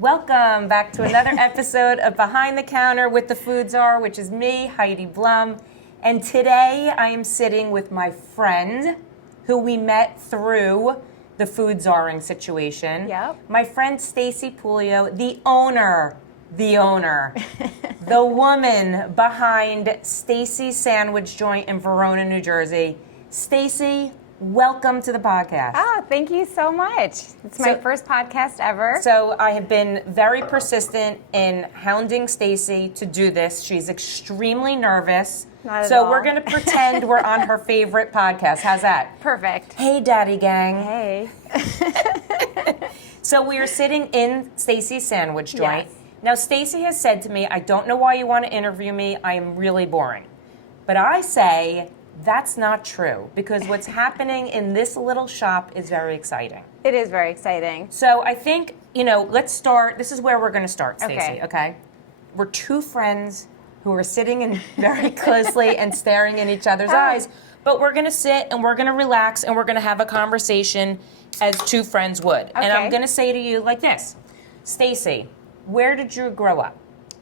Welcome back to another episode of Behind the Counter with the Food Czar, which is me, Heidi Blum. And today I am sitting with my friend who we met through the food czaring situation. Yep. My friend Staci Puleo, the owner, the woman behind Staci's Sandwich Joint in Verona, New Jersey. Staci, welcome to the podcast. Oh, thank you so much. It's my first podcast ever. So I have been very persistent in hounding Staci to do this. She's extremely nervous. Not at so all. we're going to pretend we're on her favorite podcast. How's that? Perfect. Hey, Daddy Gang. Hey. So we are sitting in Staci's Sandwich Joint. Yes. Now, Staci has said to me, I don't know why you want to interview me. I am really boring. But I say, that's not true, because what's happening in this little shop is very exciting. It is very exciting. So I think, let's start. This is where we're going to start, Staci, Okay. okay? We're two friends who are sitting in very closely and staring in each other's eyes, but we're going to sit and we're going to relax and we're going to have a conversation as two friends would. And I'm Okay. going to say to you like this, Staci, where did you grow up?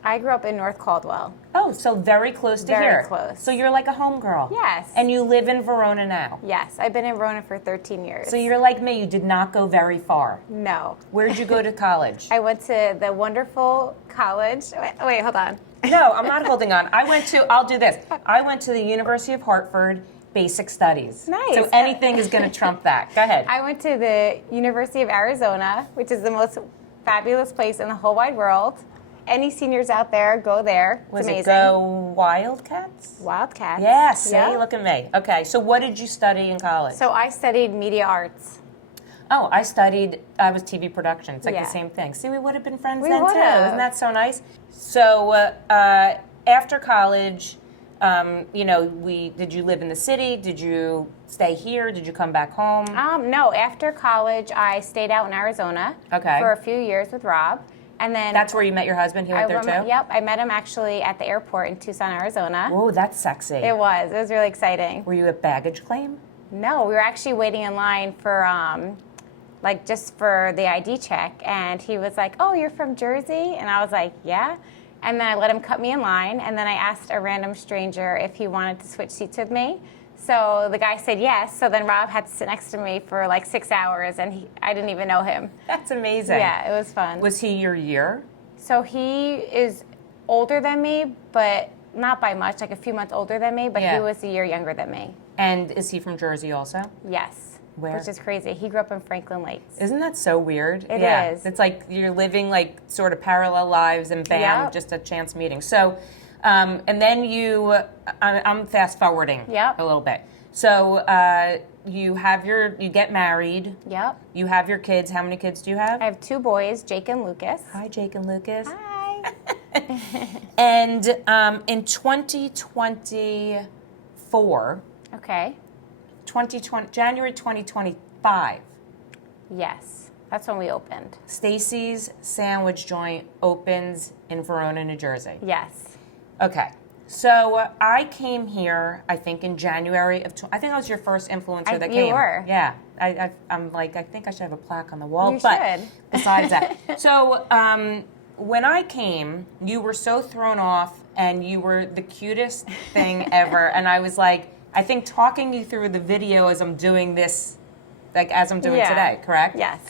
I grew up in North Caldwell. Oh, so very close to Very here. close. So you're like a homegirl. Yes. And you live in Verona now. Yes, I've been in Verona for 13 years. So you're like me, you did not go very far. No. Where did you go to college? I went to the wonderful college. Wait, hold on. No, I'm not holding on. I'll do this. I went to the University of Hartford Basic Studies. Nice. So anything is going to trump that. Go ahead. I went to the University of Arizona, which is the most fabulous place in the whole wide world. Any seniors out there, go there. It's Was amazing. it Go Wildcats? Wildcats. Yeah, see, Yep. look at me. Okay, so what did you study in college? So I studied media arts. Oh, I was TV production. It's like Yeah. the same thing. See, we would have been friends We then would too. have. Isn't that so nice? So after college, did you live in the city? Did you stay here? Did you come back home? No, after college, I stayed out in Arizona Okay. for a few years with Rob. And then That's where you met your husband. He went there too? Yep, I met him actually at the airport in Tucson, Arizona. Whoa, that's sexy. It was really exciting. Were you at baggage claim? No, we were actually waiting in line for just for the ID check, and he was like, "Oh, you're from Jersey?" And I was like, "Yeah." And then I let him cut me in line, and then I asked a random stranger if he wanted to switch seats with me. So the guy said yes. So then Rob had to sit next to me for like 6 hours, and I didn't even know him. That's amazing. Yeah, it was fun. Was he your year? So he is older than me, but not by much, like a few months older than me, but Yeah. he was a year younger than me. And is he from Jersey also? Yes. Where? Which is crazy. He grew up in Franklin Lakes. Isn't that so weird? It yeah. is. It's like you're living like sort of parallel lives and bam, Yep. just a chance meeting. So, and then I'm fast forwarding Yep. a little bit. So you get married. Yep. You have your kids. How many kids do you have? I have 2 boys, Jake and Lucas. Hi, Jake and Lucas. Hi. And in 2024, Okay. January 2025, Yes. That's when we opened. Staci's Sandwich Joint opens in Verona, New Jersey. Yes. Okay. So I came here, I think, in January of. I think I was your first influencer that You came. were. Yeah. I'm like, I think I should have a plaque on the wall. You but should. Besides that, so when I came, you were so thrown off, and you were the cutest thing ever, and I was like, I think talking you through the video as I'm doing this, like as I'm doing Yeah. today, correct? Yes.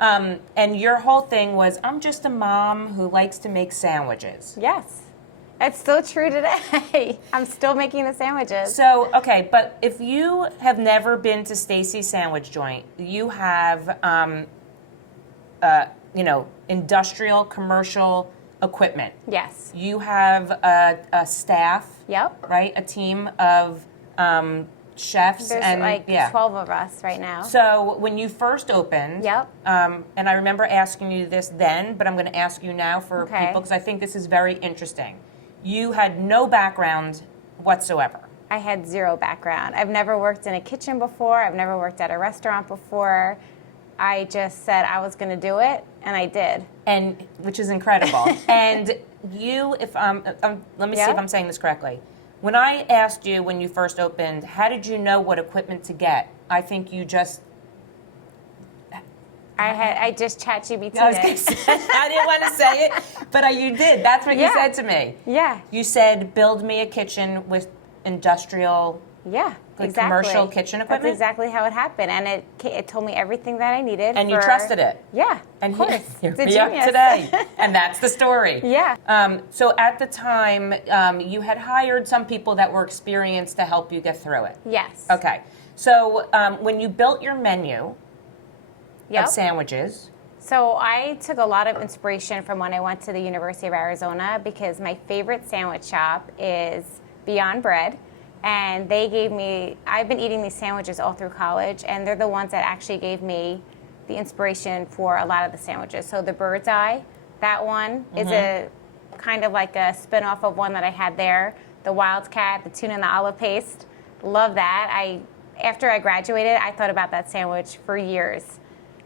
And your whole thing was, I'm just a mom who likes to make sandwiches. Yes. It's still true today. I'm still making the sandwiches. So, okay, but if you have never been to Staci's Sandwich Joint, you have, industrial, commercial equipment. Yes. You have a staff, Yep. right? A team of chefs There's and like yeah. 12 of us right now. So when you first opened, Yep. And I remember asking you this then, but I'm going to ask you now for Okay. people because I think this is very interesting. You had no background whatsoever. I had 0 background. I've never worked in a kitchen before. I've never worked at a restaurant before. I just said I was going to do it, and I did. And which is incredible. And you, if let me see Yeah. if I'm saying this correctly. When I asked you when you first opened, how did you know what equipment to get? I think you just I just ChatGPT'd I was gonna say, I didn't want to say it, but you did. That's what you Yeah. said to me. Yeah. You said, build me a kitchen with industrial, Yeah, like exactly. commercial kitchen equipment. That's exactly how it happened, and it told me everything that I needed. And you trusted it. Yeah, And of course. here It's a we are genius. today. And that's the story. Yeah. So at the time, you had hired some people that were experienced to help you get through it. Yes. Okay. So when you built your menu Yep. of sandwiches, So I took a lot of inspiration from when I went to the University of Arizona because my favorite sandwich shop is Beyond Bread. And they gave me, I've been eating these sandwiches all through college, and they're the ones that actually gave me the inspiration for a lot of the sandwiches. So the Bird's Eye, that one is a kind of like a spin-off of one that I had there. The Wildcat, the tuna and the olive paste. Love that. After I graduated, I thought about that sandwich for years.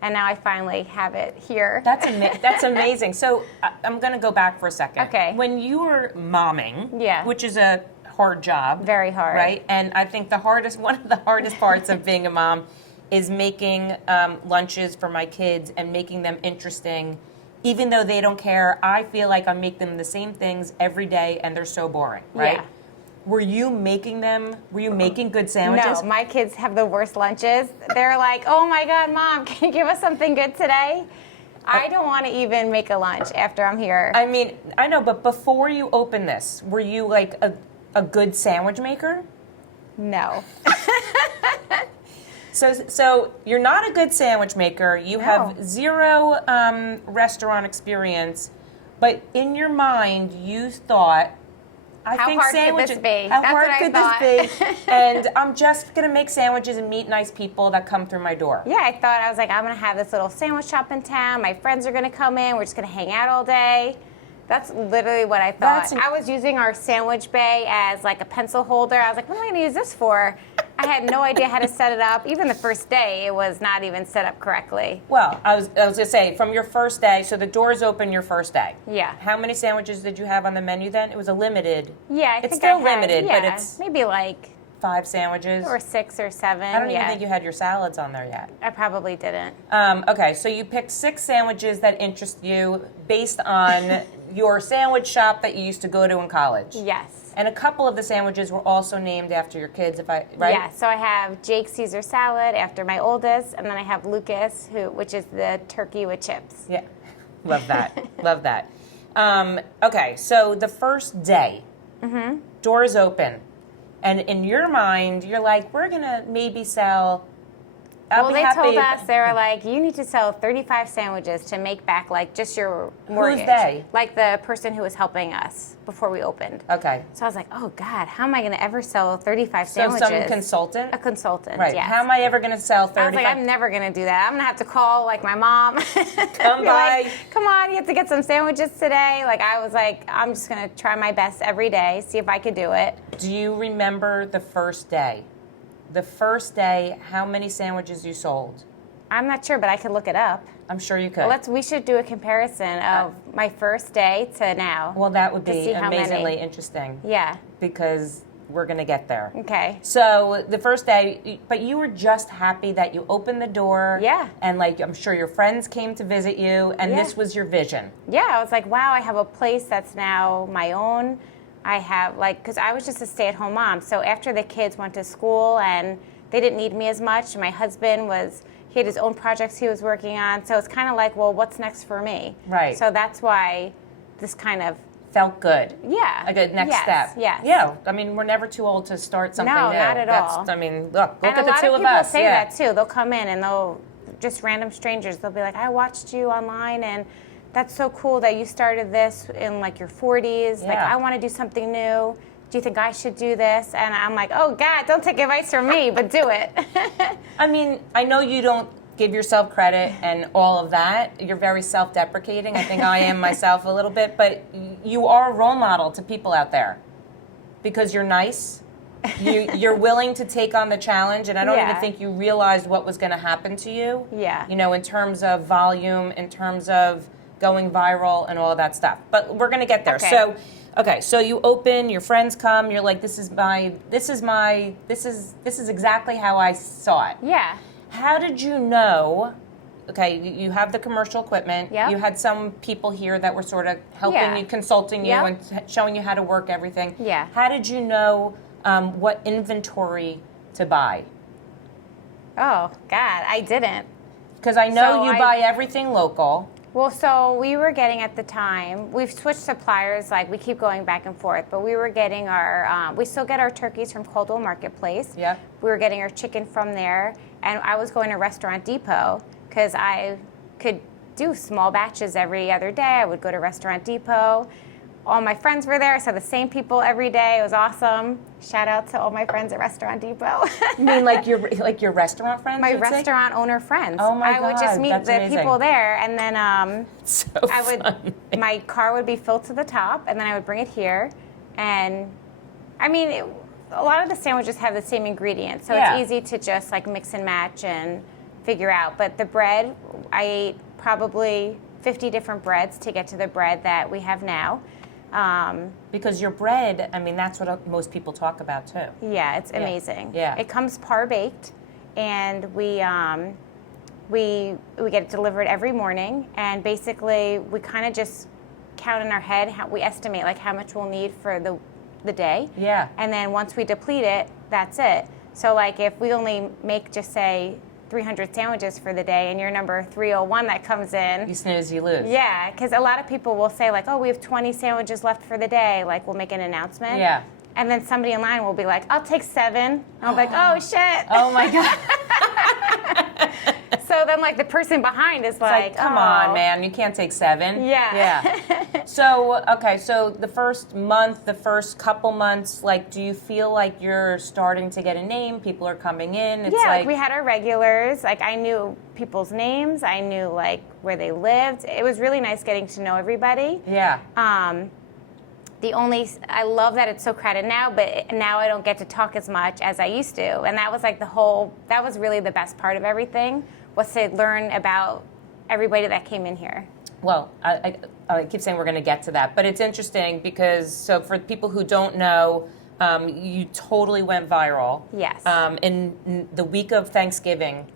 And now I finally have it here. that's amazing. So I'm going to go back for a second. Okay. When you were momming, Yeah. which is a hard job. Very hard. Right? And I think one of the hardest parts of being a mom is making lunches for my kids and making them interesting. Even though they don't care, I feel like I'm making them the same things every day and they're so boring, right? Yeah. Were you making good sandwiches? No, my kids have the worst lunches. They're like, oh my God, Mom, can you give us something good today? I don't want to even make a lunch after I'm here. I mean, I know, but before you opened this, were you like a good sandwich maker? No. So you're not a good sandwich maker. You have zero restaurant experience, but in your mind, you thought, How hard could this be? How That's hard what I could thought. this be? And I'm just gonna make sandwiches and meet nice people that come through my door. Yeah, I was like, I'm going to have this little sandwich shop in town. My friends are going to come in. We're just going to hang out all day. That's literally what I thought. I was using our sandwich bay as like a pencil holder. I was like, what am I going to use this for? I had no idea how to set it up. Even the first day, it was not even set up correctly. Well, I was going to say, from your first day, so the doors open your first day. Yeah. How many sandwiches did you have on the menu then? It was a limited. Yeah, I it's think still I had, limited, yeah, but it's maybe like 5 sandwiches. or 6 or 7. I don't even think you had your salads on there yet. I probably didn't. Okay, so you picked 6 sandwiches that interest you based on your sandwich shop that you used to go to in college. Yes. And a couple of the sandwiches were also named after your kids, right? Yeah, so I have Jake Caesar salad after my oldest, and then I have Lucas, which is the turkey with chips. Yeah, love that, love that. Okay, so the first day, doors open, and in your mind, you're like, we're gonna maybe sell. Well, they told us, they were like, you need to sell 35 sandwiches to make back like just your mortgage. Who's they? Like the person who was helping us before we opened. Okay. So I was like, oh God, how am I going to ever sell 35 sandwiches? So some consultant? A consultant, Right. yes. How am I ever going to sell 35? I was like, I'm never going to do that. I'm going to have to call like my mom. Come Be by. like, come on, you have to get some sandwiches today. Like I was like, I'm just going to try my best every day, see if I could do it. Do you remember the first day? The first day, how many sandwiches you sold? I'm not sure, but I could look it up. I'm sure you could. We should do a comparison of my first day to now. Well, that would to be see how amazingly many. interesting. Yeah. Because we're going to get there. Okay. So the first day, but you were just happy that you opened the door. Yeah. And like, I'm sure your friends came to visit you, and Yeah. this was your vision. Yeah, I was like, wow, I have a place that's now my own. I have because I was just a stay-at-home mom. So after the kids went to school and they didn't need me as much, my husband he had his own projects he was working on. So it's kind of like, well, what's next for me? Right. So that's why this kind of Felt good. Yeah. A good next Yes, step. yes. Yeah. I mean, we're never too old to start something No, new. not at all. I mean, look and at the two of us. a lot of people say yeah. that too. They'll come in and they'll just random strangers. They'll be like, I watched you online and that's so cool that you started this in like your 40s. Like, Yeah. I want to do something new. Do you think I should do this? And I'm like, oh God, don't take advice from me, but do it. I mean, I know you don't give yourself credit and all of that. You're very self-deprecating. I think I am myself a little bit, but you are a role model to people out there because you're nice. You're willing to take on the challenge, and I don't Yeah. even think you realized what was going to happen to you. Yeah. You know, in terms of volume, in terms of going viral and all of that stuff. But we're going to get there. Okay. So you open, your friends come, you're like, this is exactly how I saw it. Yeah. How did you know okay, you have the commercial equipment. Yep. You had some people here that were sort of helping Yeah. you, consulting you, Yep. and showing you how to work everything. Yeah. How did you know what inventory to buy? Oh, God, I didn't. Because I know So you buy everything local. Well, so we were getting at the time, we've switched suppliers, like we keep going back and forth, but we were getting our, we still get our turkeys from Coldwell Marketplace. Yeah. We were getting our chicken from there, and I was going to Restaurant Depot because I could do small batches every other day. I would go to Restaurant Depot. All my friends were there. I saw the same people every day. It was awesome. Shout out to all my friends at Restaurant Depot. You mean like your restaurant friends? My you'd say? restaurant owner friends. Oh my I would just God, meet that's the amazing. people there, and then So I would. funny. My car would be filled to the top, and then I would bring it here, and I mean, a lot of the sandwiches have the same ingredients, so Yeah. it's easy to just like mix and match and figure out. But the bread, I ate probably 50 different breads to get to the bread that we have now. Because your bread, I mean, that's what most people talk about too. Yeah, it's amazing. Yeah. It comes par baked, and we get it delivered every morning. And basically, we kind of just count in our head how we estimate like how much we'll need for the day. Yeah. And then once we deplete it, that's it. So like if we only make just say 300 sandwiches for the day, and you're number 301 that comes in. You snooze, you lose. Yeah, because a lot of people will say like, oh, we have 20 sandwiches left for the day. Like we'll make an announcement. Yeah. And then somebody in line will be like, I'll take 7. And I'm like, oh shit. Oh my God. So then like the person behind is It's like, come oh. on, man, you can't take 7. Yeah. Yeah. So, okay, so the first month, the first couple months, like, do you feel like you're starting to get a name? People are coming in. It's Yeah, like we had our regulars. Like I knew people's names. I knew like where they lived. It was really nice getting to know everybody. Yeah. I love that it's so crowded now, but now I don't get to talk as much as I used to. And that was like that was really the best part of everything, was to learn about everybody that came in here. Well, I keep saying we're going to get to that, but it's interesting because, so for people who don't know, you totally went viral. Yes. In the week of Thanksgiving,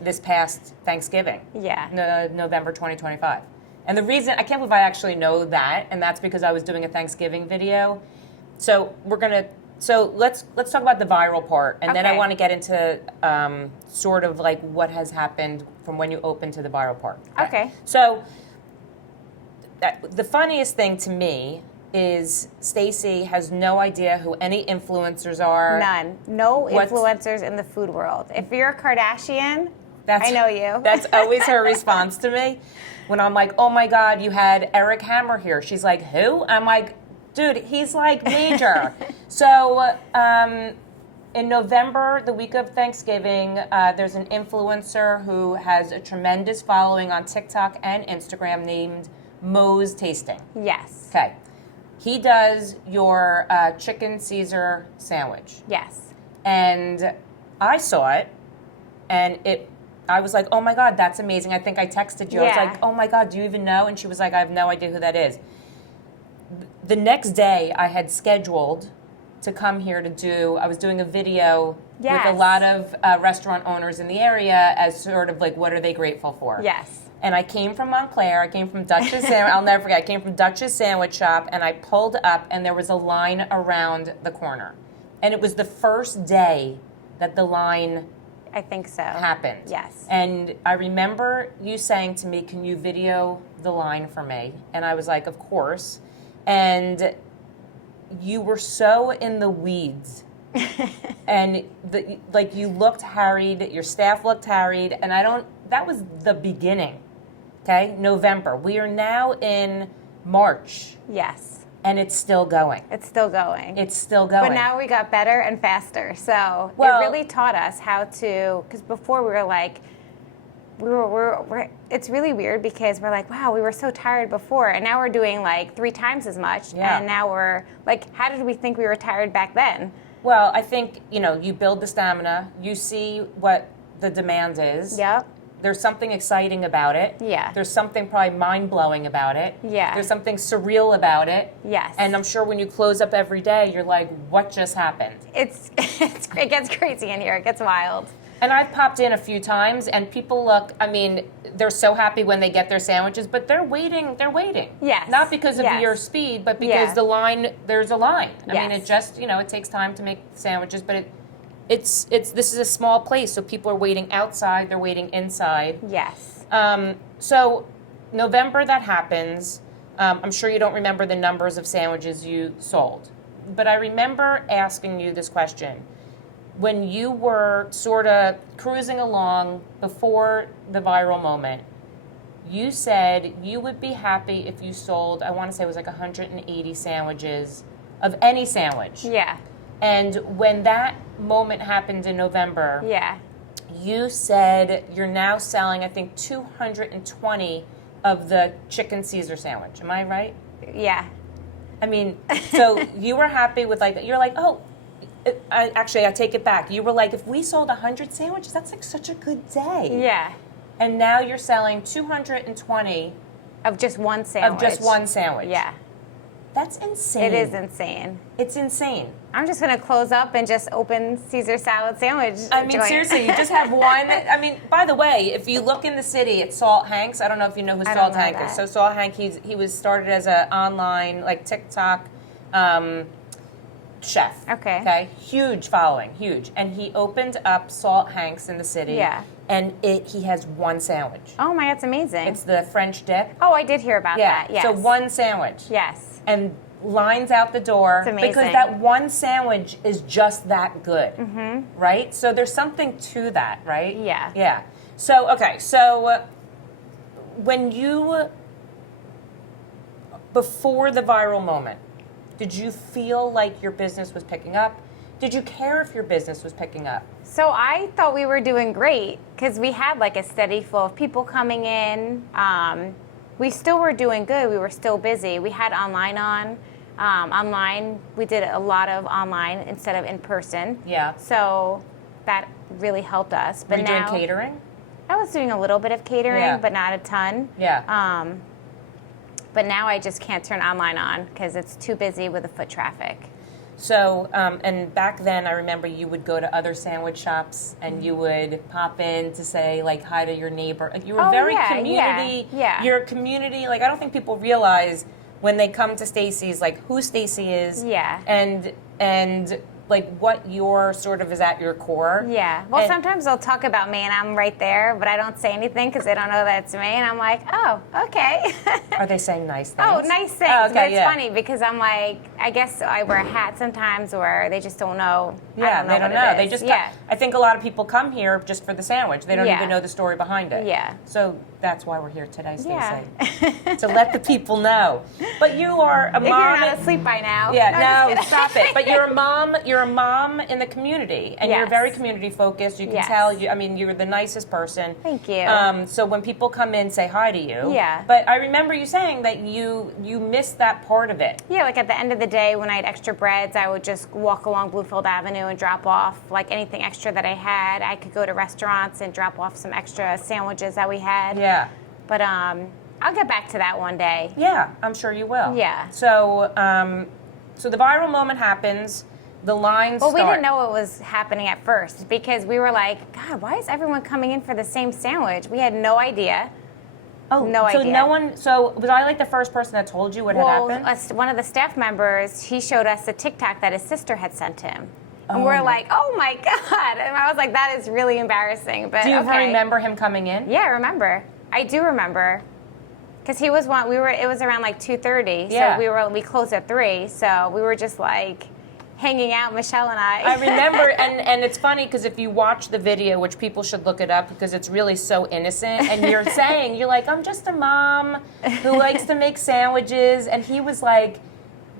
this past Thanksgiving. Yeah. November 2025. And the reason, I can't believe I actually know that, and that's because I was doing a Thanksgiving video. So let's talk about the viral part, and then I Okay. want to get into sort of like what has happened from when you opened to the viral part. Okay. So the funniest thing to me is Staci has no idea who any influencers are. None. No What's- influencers in the food world. If you're a Kardashian, I know you. That's always her response to me. When I'm like, oh my God, you had Eric Hammer here. She's like, who? I'm like, dude, he's like major. So in November, the week of Thanksgiving, there's an influencer who has a tremendous following on TikTok and Instagram named Moe's Tasting. Yes. Okay. He does your chicken Caesar sandwich. Yes. And I saw it, and I was like, oh my God, that's amazing. I think I texted you. I was Yeah. like, oh my God, do you even know? And she was like, I have no idea who that is. The next day, I had scheduled to come here I was doing a video with a Yes. lot of restaurant owners in the area as sort of like, what are they grateful for? Yes. And I came from Montclair. I came from Dutch's Sandwich. I'll never forget. I came from Dutch's Sandwich Shop, and I pulled up, and there was a line around the corner. And it was the first day that the line I think so. happened. Yes. And I remember you saying to me, can you video the line for me? And I was like, of course. And you were so in the weeds. And you looked harried, your staff looked harried, and that was the beginning. Okay? November. We are now in March, Yes. and it's still going. It's still going. It's still going. But now we got better and faster. So Well- it really taught us how to, because before we were like, it's really weird because we're like, wow, we were so tired before, and now we're doing like 3 times as much. Yeah. And now we're like, how did we think we were tired back then? Well, I think, you build the stamina, you see what the demand is. Yep. There's something exciting about it. Yeah. There's something probably mind-blowing about it. Yeah. There's something surreal about it. Yes. And I'm sure when you close up every day, you're like, what just happened? It gets crazy in here. It gets wild. And I've popped in a few times, and people look, I mean, they're so happy when they get their sandwiches, but they're waiting. Yes. Not because of Yes. your speed, but because there's a line. I mean, Yes. it just, it takes time to make sandwiches, but this is a small place, so people are waiting outside, they're waiting inside. Yes. So November that happens. I'm sure you don't remember the numbers of sandwiches you sold, but I remember asking you this question. When you were sort of cruising along before the viral moment, you said you would be happy if you sold, I want to say it was like 180 sandwiches of any sandwich. Yeah. And when that moment happened in November, Yeah. you said you're now selling, I think, 220 of the chicken Caesar sandwich. Am I right? Yeah. I mean, so you were happy with you're like, oh, I take it back. You were like, if we sold 100 sandwiches, that's like such a good day. Yeah. And now you're selling 220 Of just one sandwich. of just one sandwich. Yeah. That's insane. It is insane. It's insane. I'm just going to close up and just open Caesar salad sandwich. I mean, joint. seriously, you just have one. I mean, by the way, if you look in the city, it's Salt Hanks. I don't know if you know who I Salt don't know Hank is. that. So Salt Hank, he was started as an online, like TikTok chef. Okay. Okay. Huge following, huge. And he opened up Salt Hanks in the city. Yeah. And he has one sandwich. Oh my, that's amazing. It's the French dip. Oh, I did hear about that. Yes. So one sandwich. Yes. And lines out the door. It's amazing. Because that one sandwich is just that good. Mm-hmm. Right? So there's something to that, right? Yeah. Yeah. So, okay. So when you, before the viral moment, did you feel like your business was picking up? Did you care if your business was picking up? So I thought we were doing great because we had like a steady flow of people coming in. We still were doing good. We were still busy. We had online on. Online, we did a lot of online instead of in person. Yeah. So that really helped us. But Were you now, doing catering? I was doing a little bit of catering, Yeah. but not a ton. Yeah. But now I just can't turn online on because it's too busy with the foot traffic. So, and back then, I remember you would go to other sandwich shops and you would pop in to say, like, hi to your neighbor. Like, you were very community. Yeah. You're a community. Like, I don't think people realize when they come to Staci's, like, who Staci is. Yeah. And like, what your sort of is at your core. Yeah. Well, And- sometimes they'll talk about me and I'm right there, but I don't say anything because they don't know that it's me. And I'm like, oh, okay. Are they saying nice things? Oh, nice things. Oh, okay, but it's yeah. funny because I'm like, I guess I wear a hat sometimes or they just don't know. Yeah, they don't know. They just yeah. I think a lot of people come here just for the sandwich. They don't Yeah. even know the story behind it. Yeah. So that's why we're here today, Yeah. Staci. To let the people know. But you are a If mom. you're not asleep by now. Yeah, I'm no, just stop kidding. it. But you're a mom in the community, and you're Yes. very community focused. You can Yes. tell. I mean, you're the nicest person. Thank you. So when people come in, say hi to you. Yeah. But I remember you saying that you missed that part of it. Yeah, like at the end of the day when I had extra breads, I would just walk along Bluefield Avenue and drop off like anything extra that I had. I could go to restaurants and drop off some extra sandwiches that we had. Yeah. But I'll get back to that one day. Yeah, I'm sure you will. Yeah. So, so the viral moment happens. The lines Well, start. we didn't know it was happening at first because we were like, God, why is everyone coming in for the same sandwich? We had no idea. Oh, no so idea. no one. So was I like the first person that told you what had happened? One of the staff members, he showed us a TikTok that his sister had sent him. And Oh. we're like, oh my God. And I was like, that is really embarrassing. But Do you okay. remember him coming in? Yeah, I remember. I do remember. Because he was one, it was around like 2:30. Yeah. So we closed at 3. So we were just like hanging out, Michelle and I. I remember, and it's funny because if you watch the video, which people should look it up because it's really so innocent, and you're saying, you're like, I'm just a mom who likes to make sandwiches, and he was like,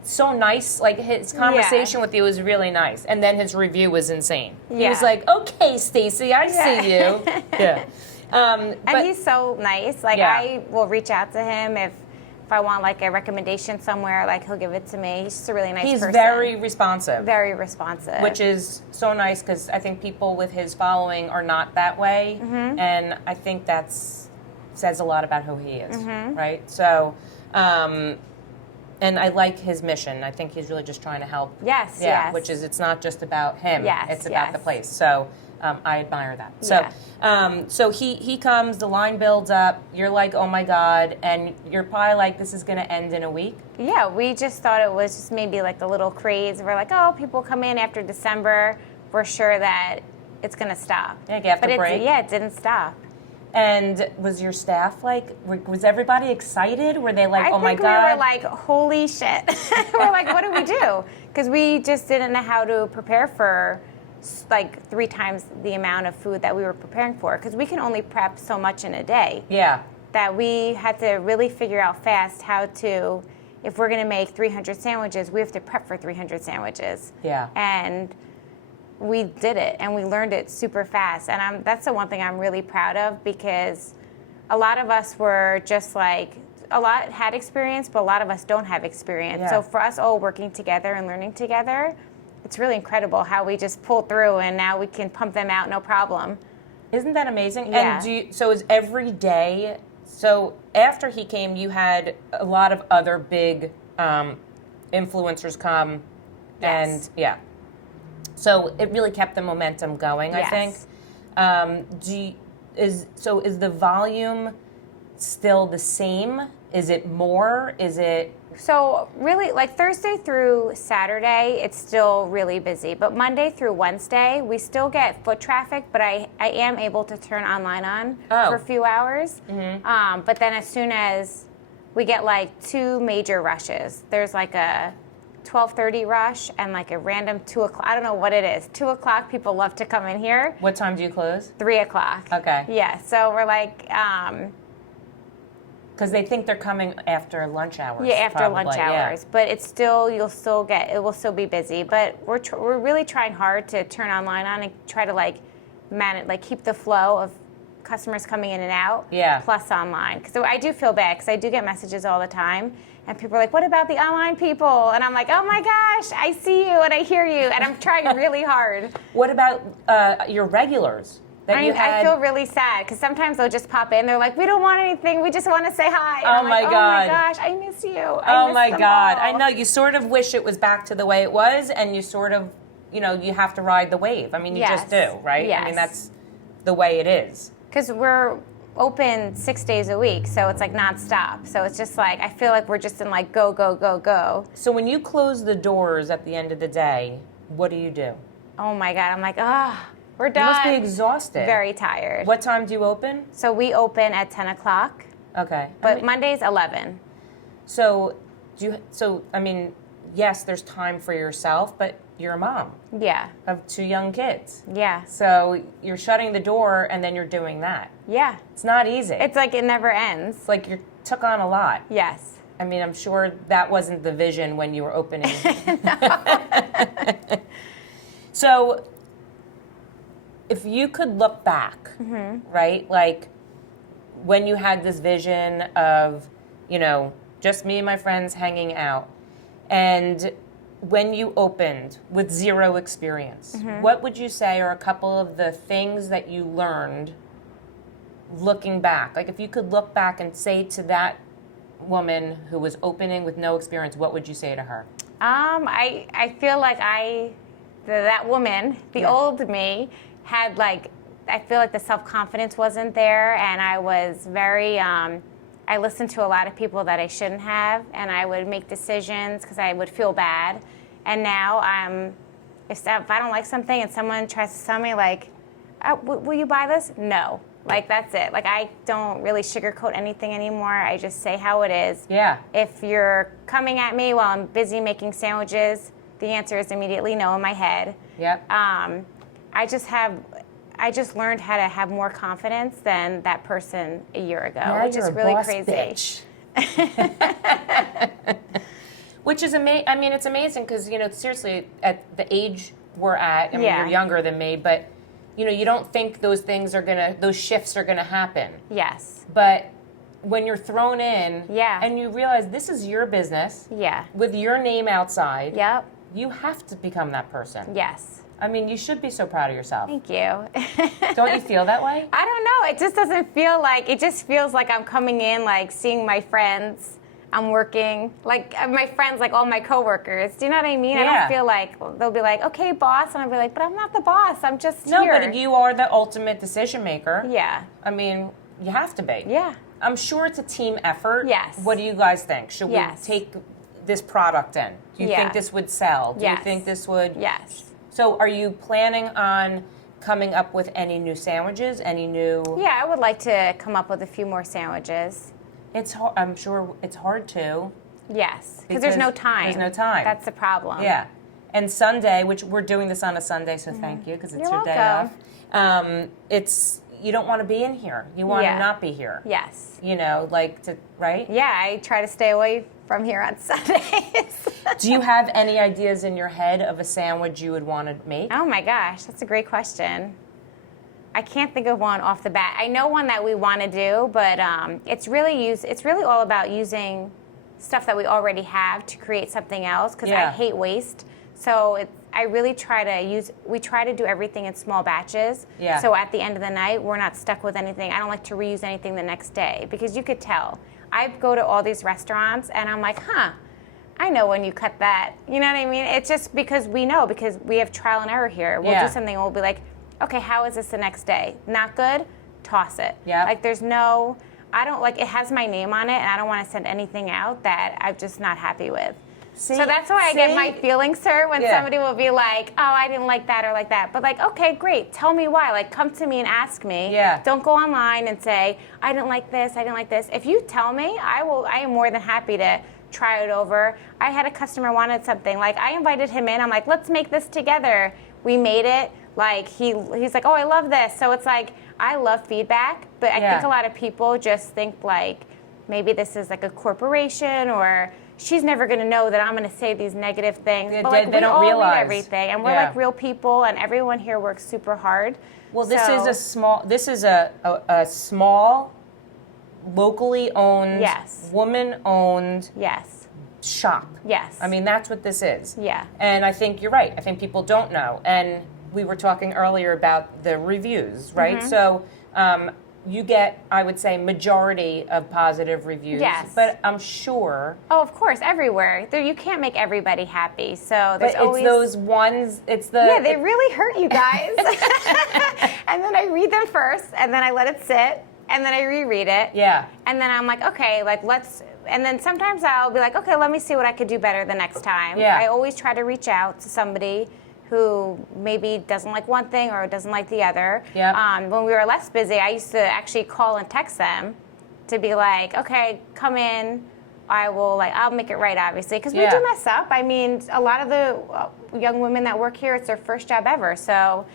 so nice, like his conversation with you was really nice, and then his review was insane. He Yeah. was like, okay, Staci, I see you. Yeah. And But he's so nice. Like Yeah. I will reach out to him if I want like a recommendation somewhere. Like he'll give it to me. He's just a really nice he's person. very responsive. very responsive. Which is so nice because I think people with his following are not that way, Mm-hmm. and I think says a lot about who he is, Mm-hmm. right? So, and I like his mission. I think he's really just trying to help. Yes, Yeah, yes. which is it's not just about him. Yes, it's about yes. the place. So, I admire that. So, so he comes, the line builds up. You're like, oh my God, and you're probably like, this is going to end in a week. Yeah, we just thought it was just maybe like a little craze. We're like, oh, people come in after December. We're sure that it's going to stop. Yeah, after break. It didn't stop. And was your staff like, was everybody excited? Were they like, oh my God? I think we were like, holy shit. We're like, what do we do? Because we just didn't know how to prepare for like 3 times the amount of food that we were preparing for. Because we can only prep so much in a day. Yeah. That we had to really figure out fast how to, if we're going to make 300 sandwiches, we have to prep for 300 sandwiches. Yeah. And we did it, and we learned it super fast. And that's the one thing I'm really proud of, because a lot of us were just like, a lot had experience, but a lot of us don't have experience. Yeah. So for us all working together and learning together, it's really incredible how we just pulled through, and now we can pump them out no problem. Isn't that amazing? Yeah. And so is every day, so after he came, you had a lot of other big influencers come. Yes. And yeah. So it really kept the momentum going, Yes. I think. Is the volume still the same? Is it more? Is it? So really, like Thursday through Saturday, it's still really busy. But Monday through Wednesday, we still get foot traffic, but I am able to turn online on for a few hours. Mm-hmm. But then as soon as we get like 2 major rushes, there's like a 12:30 rush and like a random 2 o'clock. I don't know what it is. 2 o'clock, people love to come in here. What time do you close? 3 o'clock. Okay. Yeah, so we're like... because they think they're coming after lunch hours. Yeah, after probably. lunch hours. Yeah. But it's still, it will still be busy. But we're really trying hard to turn online on and try to like manage, like keep the flow of customers coming in and out. Yeah. Plus online. Because I do feel bad, because I do get messages all the time. And people are like, what about the online people? And I'm like, oh my gosh, I see you and I hear you. And I'm trying really hard. What about your regulars? I feel really sad, because sometimes they'll just pop in. They're like, we don't want anything. We just want to say hi. And I'm like, God. Oh my gosh, I miss you. Oh my God. All. I know. You sort of wish it was back to the way it was, and you sort of, you have to ride the wave. I mean, you just do, right? Yes. I mean, that's the way it is. Because we're open 6 days a week, so it's like nonstop. So it's just like, I feel like we're just in like go, go, go, go. So when you close the doors at the end of the day, what do you do? Oh my God. I'm like, we're done. You must be exhausted. Very tired. What time do you open? So we open at 10 o'clock. Okay. But Monday's 11. So yes, there's time for yourself, but you're a mom. Yeah. Of 2 young kids. Yeah. So you're shutting the door and then you're doing that. Yeah. It's not easy. It's like it never ends. It's like you took on a lot. Yes. I mean, I'm sure that wasn't the vision when you were opening. So if you could look back, right, like when you had this vision of, just me and my friends hanging out, and when you opened with 0 experience, what would you say are a couple of the things that you learned looking back? Like if you could look back and say to that woman who was opening with no experience, what would you say to her? I feel like that woman, the old me, had like, I feel like the self-confidence wasn't there, and I was very, I listened to a lot of people that I shouldn't have, and I would make decisions because I would feel bad. And now if I don't like something and someone tries to tell me like, will you buy this? No. Like, that's it. Like, I don't really sugarcoat anything anymore. I just say how it is. Yeah. If you're coming at me while I'm busy making sandwiches, the answer is immediately no in my head. Yep. I just learned how to have more confidence than that person a year ago, now which you're is a really boss crazy. Bitch. Which is amazing. I mean, it's amazing because, seriously, at the age we're at, I mean, you're younger than me, but, you don't think those shifts are going to happen. Yes. But when you're thrown in Yeah. and you realize this is your business Yeah. with your name outside, Yep. you have to become that person. Yes. I mean, you should be so proud of yourself. Thank you. Don't you feel that way? I don't know. It just doesn't feel like, it just feels like I'm coming in, like seeing my friends. I'm working. Like my friends, like all my coworkers. Do you know what I mean? I Yeah. don't feel like they'll be like, okay, boss, and I'll be like, but I'm not the boss. I'm just No, here. but you are the ultimate decision maker. Yeah. I mean, you have to be. Yeah. I'm sure it's a team effort. Yes. What do you guys think? Should Yes. we take this product in? Do you Yeah. think this would sell? Do you Yes. think this would? Yes. So are you planning on coming up with any new sandwiches? Any new? Yeah, I would like to come up with a few more sandwiches. I'm sure it's hard to. Yes, because there's no time. There's no time. That's the problem. Yeah. And Sunday, which we're doing this on a Sunday, so thank you, because it's You're your day off. welcome. You don't want to be in here. You want Yeah. to not be here. Yes. You know, right? Yeah, I try to stay away from here on Sundays. Do you have any ideas in your head of a sandwich you would want to make? Oh my gosh, that's a great question. I can't think of one off the bat. I know one that we want to do, but it's really all about using stuff that we already have to create something else, because I hate waste. So I really we try to do everything in small batches. Yeah. So at the end of the night, we're not stuck with anything. I don't like to reuse anything the next day, because you could tell. I go to all these restaurants and I'm like, I know when you cut that. You know what I mean? It's just because we know, because we have trial and error here. We'll do something and we'll be like, okay, how is this the next day? Not good? Toss it. Yeah. Like I don't like, it has my name on it and I don't want to send anything out that I'm just not happy with. See, so that's why I get my feelings hurt when somebody will be like, oh, I didn't like that or like that. But like, okay, great. Tell me why. Like, come to me and ask me. Yeah. Don't go online and say, I didn't like this, I didn't like this. If you tell me, I am more than happy to try it over. I had a customer wanted something. Like, I invited him in. I'm like, let's make this together. We made it. Like, he's like, oh, I love this. So it's like, I love feedback, but I think a lot of people just think like, maybe this is like a corporation, or she's never going to know that I'm going to say these negative things. But like, they we don't all realize read everything, and we're like real people, and everyone here works super hard. Well, this is a small, locally owned, woman-owned shop. Yes. I mean, that's what this is. Yeah. And I think you're right. I think people don't know. And we were talking earlier about the reviews, right? Mm-hmm. So you get, I would say, majority of positive reviews. Yes. But I'm sure. Oh, of course, everywhere. You can't make everybody happy. So there's But always it's those ones. Yeah, they really hurt you guys. And then I read them first, and then I let it sit, and then I reread it. Yeah. And then I'm like, okay, like and then sometimes I'll be like, okay, let me see what I could do better the next time. Yeah. I always try to reach out to somebody who maybe doesn't like one thing or doesn't like the other. Yeah. When we were less busy, I used to actually call and text them to be like, okay, come in. I'll make it right, obviously, because we do mess up. I mean, a lot of the young women that work here, it's their first job ever. So,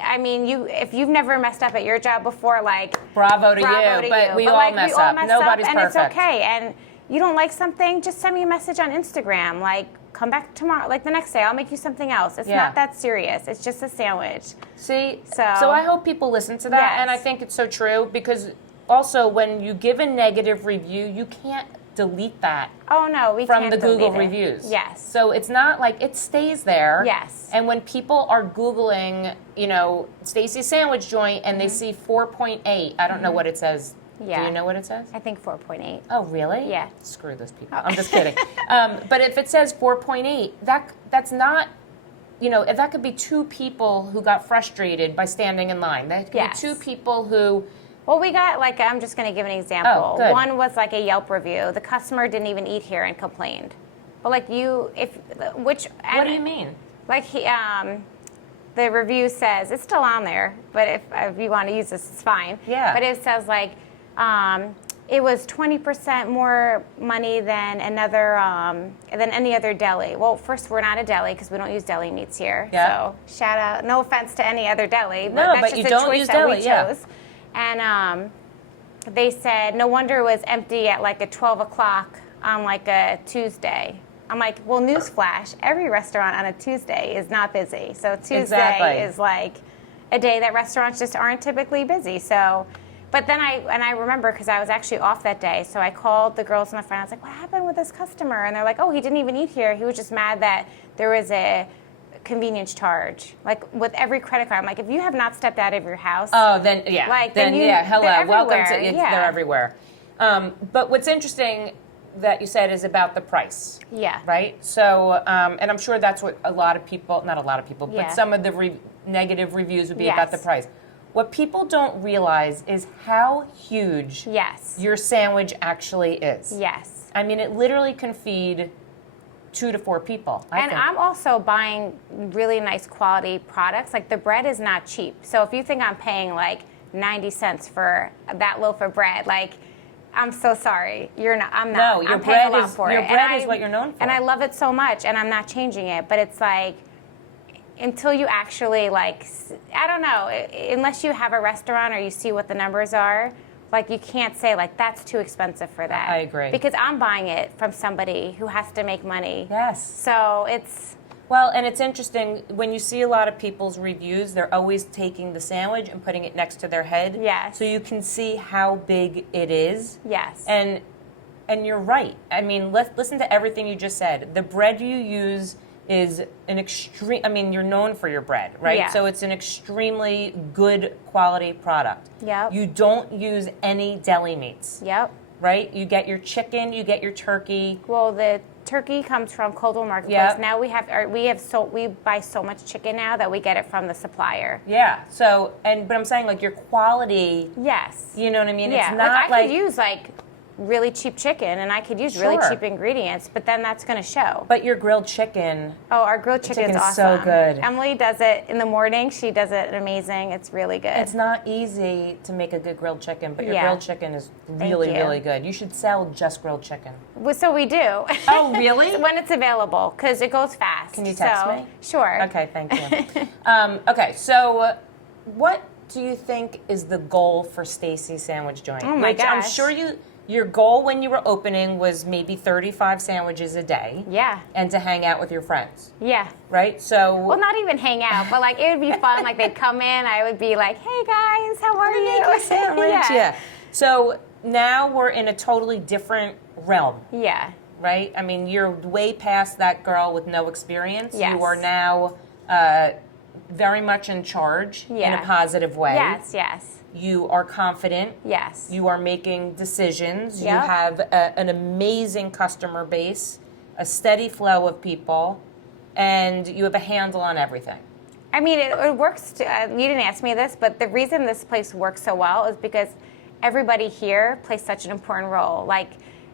I mean, if you've never messed up at your job before, like, bravo to you. But we all mess up. Nobody's and perfect. it's okay. And you don't like something, just send me a message on Instagram. Like, come back tomorrow, like the next day, I'll make you something else. It's not that serious. It's just a sandwich. See, so I hope people listen to that, and I think it's so true, because also when you give a negative review, you can't delete that. Oh no, we can't from the delete Google it. reviews. Yes. So it's not like it stays there. Yes. And when people are Googling, Staci's sandwich joint, and they see 4.8, I don't know what it says. Yeah. Do you know what it says? I think 4.8. Oh, really? Yeah. Screw those people. I'm just kidding. But if it says 4.8, that's not, that could be two people who got frustrated by standing in line. That could be two people who. Well, we got, like, I'm just going to give an example. Oh, good. One was like a Yelp review. The customer didn't even eat here and complained. But like what do you mean? Like the review says, it's still on there, but if you want to use this, it's fine. Yeah. But it says like, it was 20% more money than than any other deli. Well, first, we're not a deli because we don't use deli meats here. Yeah. So shout out, no offense to any other deli, but No, that's but just you a don't choice use that deli, we yeah. chose. And they said, no wonder it was empty at like 12 o'clock on like a Tuesday. I'm like, well, newsflash, every restaurant on a Tuesday is not busy. So Tuesday is like a day that restaurants just aren't typically busy. So, but then I remember, because I was actually off that day, so I called the girls in the front. I was like, what happened with this customer? And they're like, oh, he didn't even eat here. He was just mad that there was a convenience charge, like with every credit card. I'm like, if you have not stepped out of your house, hello, welcome to they're they're everywhere. But what's interesting, that you said is about the price. Yeah. Right? So, and I'm sure that's what a lot of people, not a lot of people, Yeah. but some of the negative reviews would be about the Yes. price. What people don't realize is how huge Yes. your sandwich actually is. Yes. I mean, it literally can feed 2 to 4 people. I And think. I'm also buying really nice quality products. Like the bread is not cheap. So if you think I'm paying like 90 cents for that loaf of bread, like I'm so sorry. You're not. I'm not. No, your I'm paying bread a lot is- for your it. bread And is what you're known for. And I love it so much, and I'm not changing it. But it's like until you actually like, I don't know, unless you have a restaurant or you see what the numbers are. Like you can't say like that's too expensive for that. I agree. Because I'm buying it from somebody who has to make money. Yes. So it's. Well, and it's interesting, when you see a lot of people's reviews, they're always taking the sandwich and putting it next to their head. Yes. So you can see how big it is. Yes. And you're right. I mean, listen to everything you just said. The bread you use is an extreme, I mean, you're known for your bread, right? Yeah. So it's an extremely good quality product. Yep. You don't use any deli meats, Yep. right? You get your chicken, you get your turkey. Well, the turkey comes from Coldwell Marketplace. Yep. Now we buy so much chicken now that we get it from the supplier. Yeah. So, but I'm saying like your quality, Yes. you know what I mean? Yeah. It's not I could use like really cheap chicken, and I could use really Sure. cheap ingredients, but then that's going to show. But your grilled chicken, Oh, our grilled chicken is chicken is awesome. so good. Emily does it in the morning. She does it amazing. It's really good. it's not easy to make a good grilled chicken, but your Yeah. grilled chicken is really, you. really good. You should sell just grilled chicken. So we do. Oh, really? When it's available, because it goes fast. Can you text So, me? Sure. Okay, thank you. Okay, so what do you think is the goal for Staci Sandwich Joint? Oh my Which I'm gosh. sure your goal when you were opening was maybe 35 sandwiches a day. Yeah. And to hang out with your friends, Yeah. right? So Well, not even hang out, but like it would be fun. Like they'd come in, I would be like, "Hey guys, how are you?" make you a sandwich. Yeah. So now we're in a totally different realm, Yeah. right? I mean, you're way past that girl with no experience. Yes. You are now very much in charge in a Yeah. positive way. Yes. Yes. You are confident. Yes. You are making decisions. You Yep. have an amazing customer base, a steady flow of people, and you have a handle on everything. I mean, it works. You didn't ask me this, but the reason this place works so well is because everybody here plays such an important role. Like,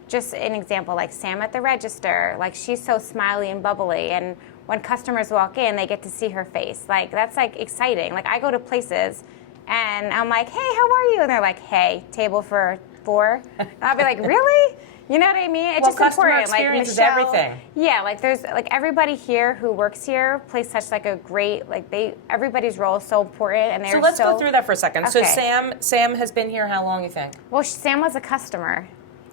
just an example, like Sam at the register, like she's so smiley and bubbly, and when customers walk in, they get to see her face. Like, that's like exciting. Like, I go to places and I'm like, "Hey, how are you?" And they're like, "Hey, table for 4." And I'll be like, "Really?" You know what I mean? It's Well, just customer important. experience is Michelle, everything. Yeah, like there's like everybody here who works here plays such like a great everybody's role is so important, and they're So let's go through that for a second. So Okay. Sam has been here how long, you think? Well, Sam was a customer,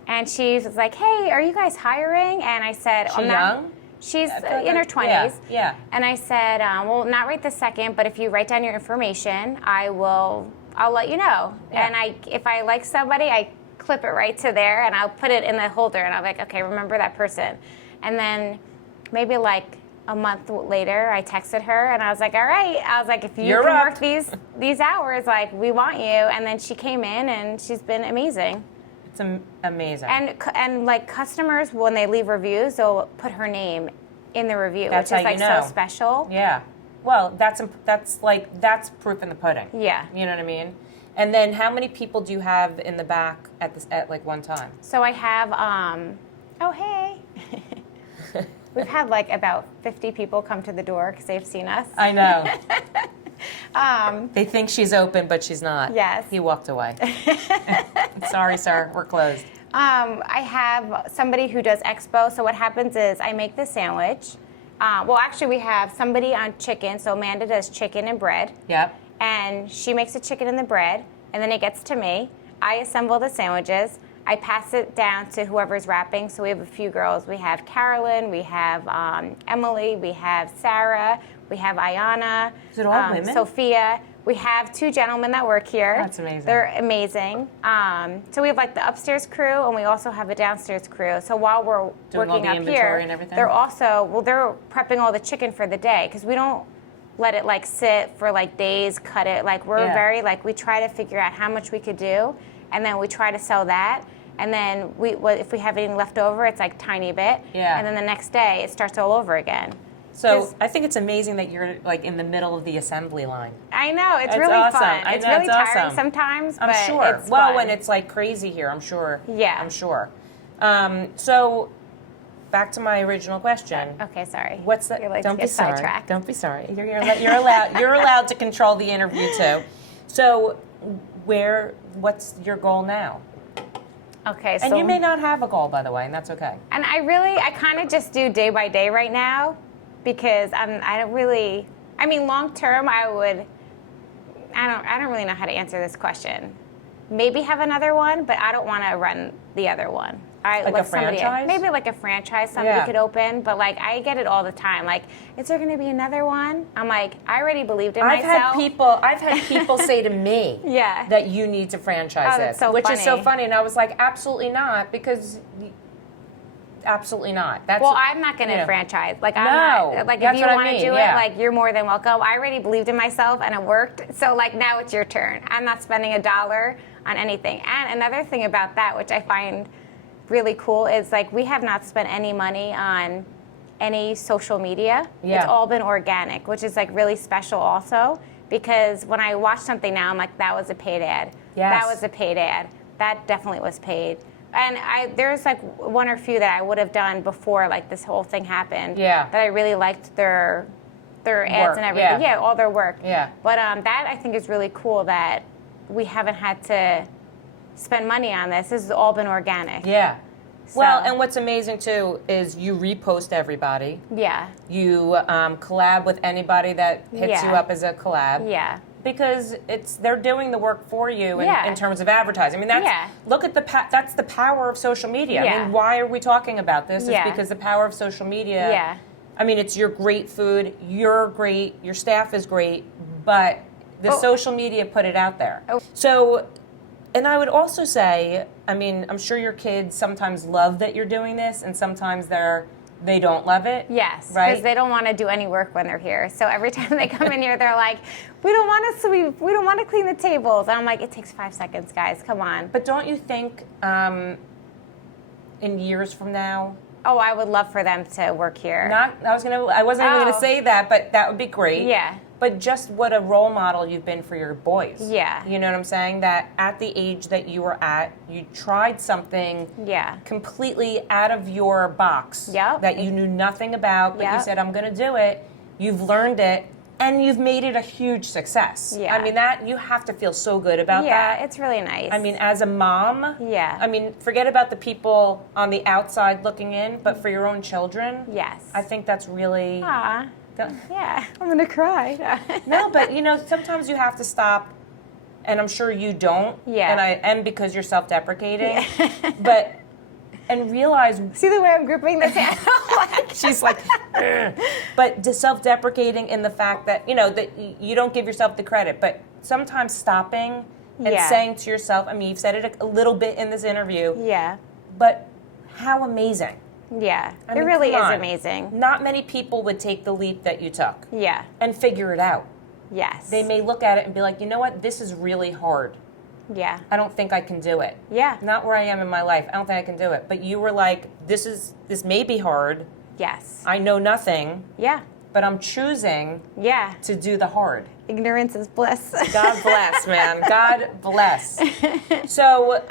and she was like, "Hey, are you guys hiring?" And I said, She "I'm not." young? She's I feel like in her I- 20s. Yeah. And I said, "Well, not right this second, but if you write down your information, I'll let you know." Yeah. And if I like somebody, I clip it right to there, and I'll put it in the holder, and I'm like, "Okay, remember that person." And then maybe like a month later, I texted her, and I was like, "All right." I was like, "If you You're can up. work these hours, like we want you." And then she came in, and she's been amazing. It's amazing. And like customers, when they leave reviews, they'll put her name in the review, That's which is how like you know. so special. Yeah. Well, that's proof in the pudding. Yeah. You know what I mean? And then how many people do you have in the back at like one time? So I have oh hey. We've had like about 50 people come to the door because they've seen us. I know. They think she's open, but she's not. Yes. He walked away. Sorry, sir. We're closed. I have somebody who does expo. So what happens is I make the sandwich. Well, actually, we have somebody on chicken. So Amanda does chicken and bread. Yep. And she makes the chicken and the bread, and then it gets to me. I assemble the sandwiches. I pass it down to whoever's wrapping. So we have a few girls. We have Carolyn, we have Emily, we have Sarah, we have Ayana. Is it all women? Sophia. We have 2 gentlemen that work here. That's amazing. They're amazing. So we have like the upstairs crew, and we also have a downstairs crew. So while we're Doing all working the up inventory here, and everything? they're prepping all the chicken for the day because we don't let it like sit for like days, cut it. Like we're Yeah. very like we try to figure out how much we could do, and then we try to sell that. And then if we have anything left over, it's like tiny bit. Yeah. And then the next day, it starts all over again. So I think it's amazing that you're like in the middle of the assembly line. I know, it's It's really awesome. fun. I It's know, really it's tiring awesome. sometimes, I'm but sure. it's Well, fun. when it's like crazy here, I'm sure. Yeah. I'm sure. So back to my original question. Okay, sorry. What's that? You're like Don't to be get sorry. sidetracked. Don't be sorry. You're allowed. You're allowed to control the interview too. So, what's your goal now? Okay, so And you may not have a goal, by the way, and that's okay. And I kind of just do day by day right now because I don't really, I mean, long term, I don't really know how to answer this question. Maybe have another one, but I don't want to run the other one. Like a franchise? Maybe like a franchise somebody could open, but like I get it all the time. Like, is there going to be another one? I'm like, I already believed in myself. I've had people say to me Yeah. that you need to franchise that's this, so which is so funny. funny. And I was like, absolutely not, because absolutely not. That's Well, I'm not going to you know. franchise. Like, I'm No, not, like that's if you what I want to mean, do yeah. it, like you're more than welcome. I already believed in myself and it worked. So like now it's your turn. I'm not spending $1 on anything. And another thing about that, which I find really cool, is like we have not spent any money on any social media. Yeah. It's all been organic, which is like really special also, because when I watch something now, I'm like, that was a paid ad. Yes. That was a paid ad. That definitely was paid. And there's like one or few that I would have done before like this whole thing happened. Yeah. That I really liked their ads Work, and everything. yeah. Yeah, all their work. Yeah. But that I think is really cool that we haven't had to spend money on this. This has all been organic. Yeah. So- Well, and what's amazing too is you repost everybody. Yeah. You collab with anybody that hits you Yeah. up as a collab. Yeah. Because they're doing the work for you Yeah. in terms of advertising. I mean, look at that's the power of social media. I Yeah. mean, why are we talking about this? Yeah. It's because the power of social media. Yeah. I mean, it's your great food, you're great, your staff is great, but the social media put it out there. Oh. So, and I would also say, I mean, I'm sure your kids sometimes love that you're doing this, and sometimes they don't love it. Yes, right? because they don't want to do any work when they're here. So every time they come in here, they're like, "We don't want to sweep. We don't want to clean the tables." And I'm like, "It takes 5 seconds, guys. Come on." But don't you think in years from now, Oh, I would love for them to work here. I wasn't even gonna Oh. say that, but that would be great. Yeah. But just what a role model you've been for your boys. Yeah. You know what I'm saying? That at the age that you were at, you tried something Yeah. completely out of your box Yep. that you knew nothing about, but you Yep. said, I'm going to do it. You've learned it, and you've made it a huge success. Yeah. I mean, that you have to feel so good about Yeah, that. it's really nice. I mean, as a mom, Yeah. I mean, forget about the people on the outside looking in, but for your own children, yes. I think that's really... Aw. Yeah, I'm gonna cry. No, but you know, sometimes you have to stop, and I'm sure you don't. Yeah. And because you're self-deprecating, but and realize See the way I'm gripping this hand? she's like, "Ugh." But self-deprecating in the fact that that you don't give yourself the credit, but sometimes stopping and Yeah. saying to yourself, I mean, you've said it a little bit in this interview, Yeah. but how amazing. Yeah. I It mean, really come is on. amazing. Not many people would take the leap that you took Yeah. and figure it out. Yes. They may look at it and be like, you know what, this is really hard. Yeah. I don't think I can do it. Yeah. Not where I am in my life. I don't think I can do it. But you were like, this may be hard. Yes. I know nothing, Yeah. but I'm choosing Yeah. to do the hard. Ignorance is bliss. God bless, man. God bless. So,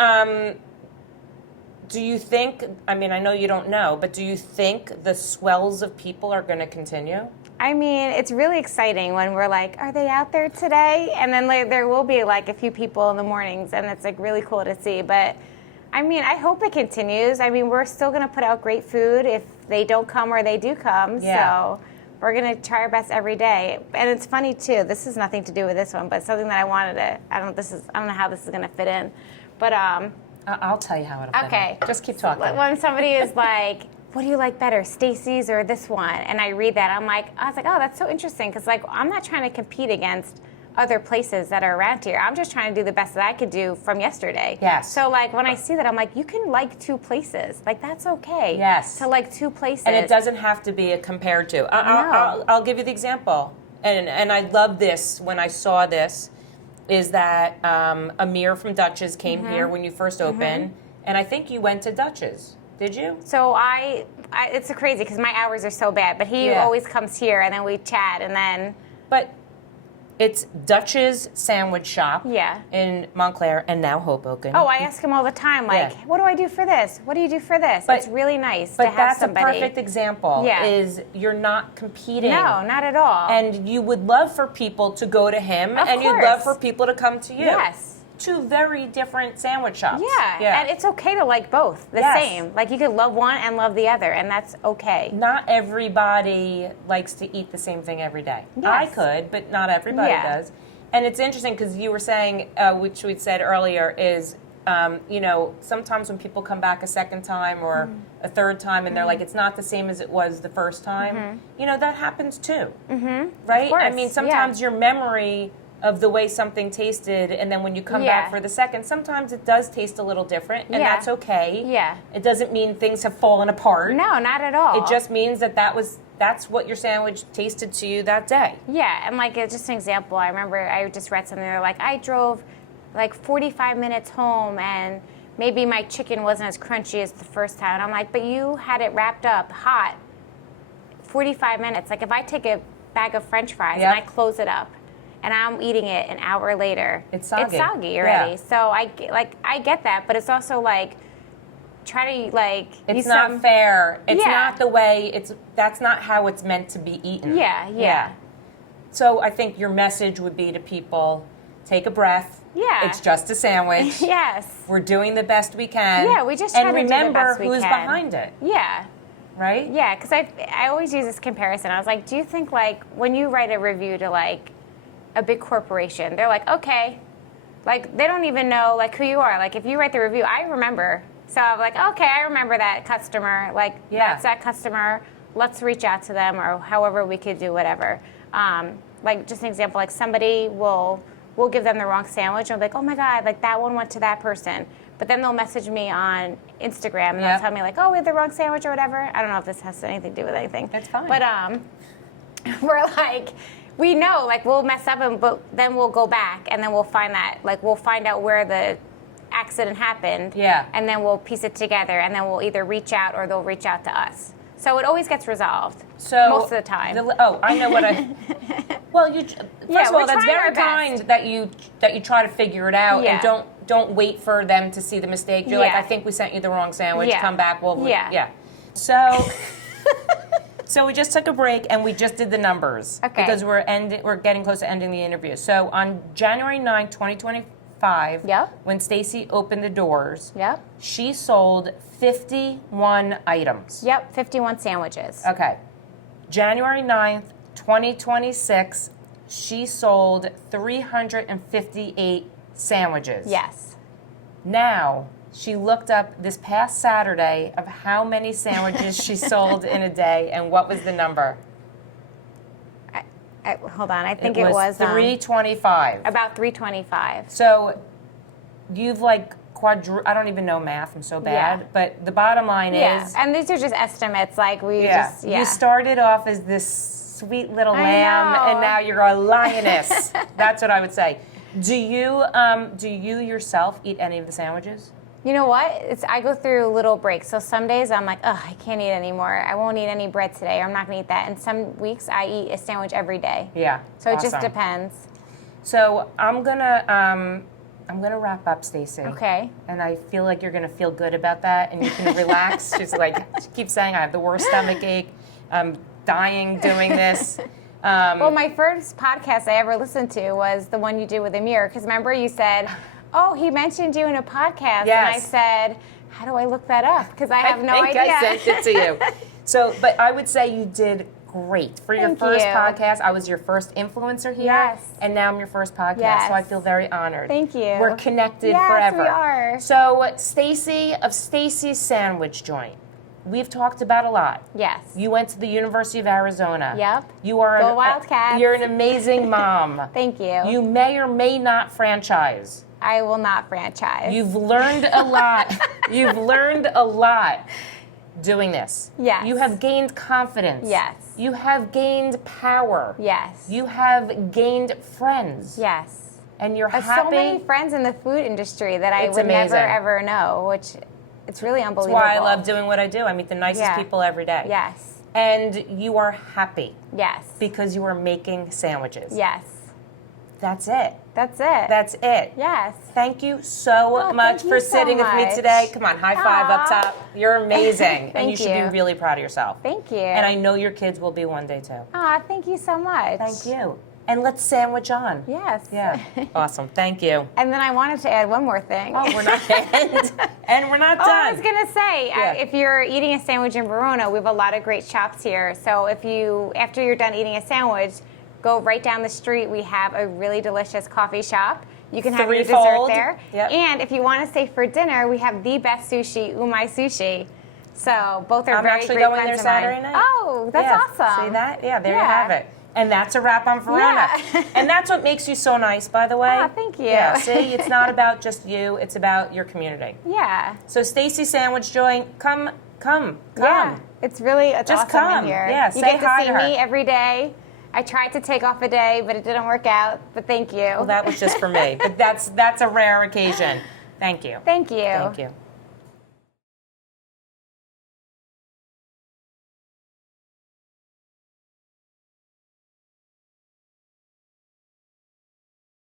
do you think, I mean, I know you don't know, but do you think the swells of people are going to continue? I mean, it's really exciting when we're like, are they out there today? And then like, there will be like a few people in the mornings, and it's like really cool to see. But I mean, I hope it continues. I mean, we're still going to put out great food if they don't come or they do come. Yeah. So we're going to try our best every day. And it's funny too, this has nothing to do with this one, but something that I wanted to, I don't know how this is going to fit in. But I'll tell you how it'll fit okay. in. Just keep talking. When somebody is like, what do you like better, Staci's or this one? And I read that, I was like, oh, that's so interesting. Because like, I'm not trying to compete against other places that are around here. I'm just trying to do the best that I could do from yesterday. Yes. So like, when I see that, I'm like, you can like 2 places. Like, that's okay. Yes. To like 2 places. And it doesn't have to be a compared to. No. I'll give you the example. And I love this when I saw this, is that Amir from Dutch's came here when you first opened, And I think you went to Dutch's. Did you? So it's crazy because my hours are so bad, but he always comes here and then we chat and then. But it's Dutch's Sandwich Shop in Montclair and now Hoboken. Oh, I ask him all the time, like, what do I do for this? What do you do for this? It's really nice to have that's somebody. a perfect example, is you're not competing. No, not at all. And you would love for people to go to him, and you'd love for people to come to you. Yes. Two very different sandwich shops. Yeah, and it's okay to like both the same. Like you could love one and love the other, and that's okay. Not everybody likes to eat the same thing every day. Yes. I could, but not everybody does. And it's interesting because you were saying, which we'd said earlier, is sometimes when people come back a second time or a third time and they're like, it's not the same as it was the first time, that happens too. Right? Of course. I mean, sometimes your memory of the way something tasted, and then when you come back for the second, sometimes it does taste a little different, and that's okay. Yeah. It doesn't mean things have fallen apart. No, not at all. It just means that's what your sandwich tasted to you that day. Yeah, and like just an example, I remember I just read something, they're like, I drove like 45 minutes home and maybe my chicken wasn't as crunchy as the first time. And I'm like, but you had it wrapped up hot 45 minutes. Like if I take a bag of French fries and I close it up, and I'm eating it an hour later. It's soggy. It's soggy already. Yeah. So I get that, but it's also like try to like. It's not fair. It's not the way. That's not how it's meant to be eaten. Yeah. So I think your message would be to people: take a breath. Yeah. It's just a sandwich. Yes. We're doing the best we can. Yeah, we just try to do the best we can. And remember who's behind it. Yeah. Right. Yeah, because I always use this comparison. I was like, do you think like when you write a review to like a big corporation, they're like, okay, like they don't even know like who you are. Like if you write the review, I remember. So I'm like, okay, I remember that customer. Like that's that customer. Let's reach out to them or however we could do whatever. Like just an example, like somebody will give them the wrong sandwich and I'll be like, oh my God, like that one went to that person. But then they'll message me on Instagram and they'll tell me like, oh, we had the wrong sandwich or whatever. I don't know if this has anything to do with anything. That's fine. But we're like, we know, like, we'll mess up, but then we'll go back, and then we'll find out where the accident happened, and then we'll piece it together, and then we'll either reach out or they'll reach out to us. So it always gets resolved. So most of the time. I know what I. Well, first of all, that's very kind that you try to figure it out and don't wait for them to see the mistake. You're like, I think we sent you the wrong sandwich. Come back. So. So we just took a break and we just did the numbers because we're getting close to ending the interview. So on January 9th, 2025, when Staci opened the doors, she sold 51 items. 51 sandwiches. Okay. January 9th, 2026, she sold 358 sandwiches. Yes. Now, she looked up this past Saturday of how many sandwiches she sold in a day, and what was the number? Hold on, I think it was 325. About 325. So you've like I don't even know math, I'm so bad, but the bottom line is... and these are just estimates, like You started off as this sweet little lamb, and now you're a lioness. That's what I would say. Do you yourself eat any of the sandwiches? You know what? I go through little breaks. So some days I'm like, I can't eat anymore. I won't eat any bread today, or I'm not going to eat that. And some weeks I eat a sandwich every day. Yeah. So it just depends. So I'm gonna wrap up, Staci. Okay. And I feel like you're gonna feel good about that, and you can relax. She's like, she keeps saying, I have the worst stomach ache. I'm dying doing this. Well, my first podcast I ever listened to was the one you did with Amir, because remember you said, oh, he mentioned you in a podcast, and I said, how do I look that up? Because I have no idea. I sent it to you. So, but I would say you did great. For your first podcast, I was your first influencer here, and now I'm your first podcast, so I feel very honored. Thank you. We're connected forever. Yes, we are. So, Staci of Staci's Sandwich Joint. We've talked about a lot. Yes. You went to the University of Arizona. Yep. You are Go Wildcats. You're an amazing mom. Thank you. You may or may not franchise. I will not franchise. You've learned a lot. You've learned a lot doing this. Yes. You have gained confidence. Yes. You have gained power. Yes. You have gained friends. Yes. And you're have happy. so many friends in the food industry that I It's would never amazing. ever know, which it's really That's unbelievable. why I love doing what I do. I meet the nicest Yeah. people every day. Yes. And you are happy Yes. because you are making sandwiches. Yes. That's it. That's it. That's it. Yes. Thank you so Oh, much thank you for so sitting with me much. today. Come on, high five up Aw. top. You're amazing. And you Thank should you. be really proud of yourself. Thank you. And I know your kids will be one day too. Aw, thank you so much. Thank you. And let's sandwich on. Yes. Yeah. Awesome. Thank you. And then I wanted to add one more thing. Oh, we're not and we're not Oh, done. I was gonna say, Yeah. if you're eating a sandwich in Verona, we have a lot of great shops here. So if you, after you're done eating a sandwich, go right down the street. We have a really delicious coffee shop. You can have your dessert Threefold. there. Yep. And if you want to stay for dinner, we have the best sushi, Umai Sushi. So both are I'm very actually great going friends there of mine. Saturday night. Oh, that's Yeah. awesome. See that? Yeah, there you Yeah. have it. And that's a wrap on Verona. Yeah. And that's what makes you so nice, by the way. Ah, thank you. Yeah, see, it's not about just you, it's about your community. Yeah. So Staci Sandwich Joy, come. Yeah. It's Just awesome come. in here. Yeah, you say get to hi see to her. me every day. I tried to take off a day, but it didn't work out. But thank you. Well, that was just for me. But that's a rare occasion. Thank you. Thank you. Thank you.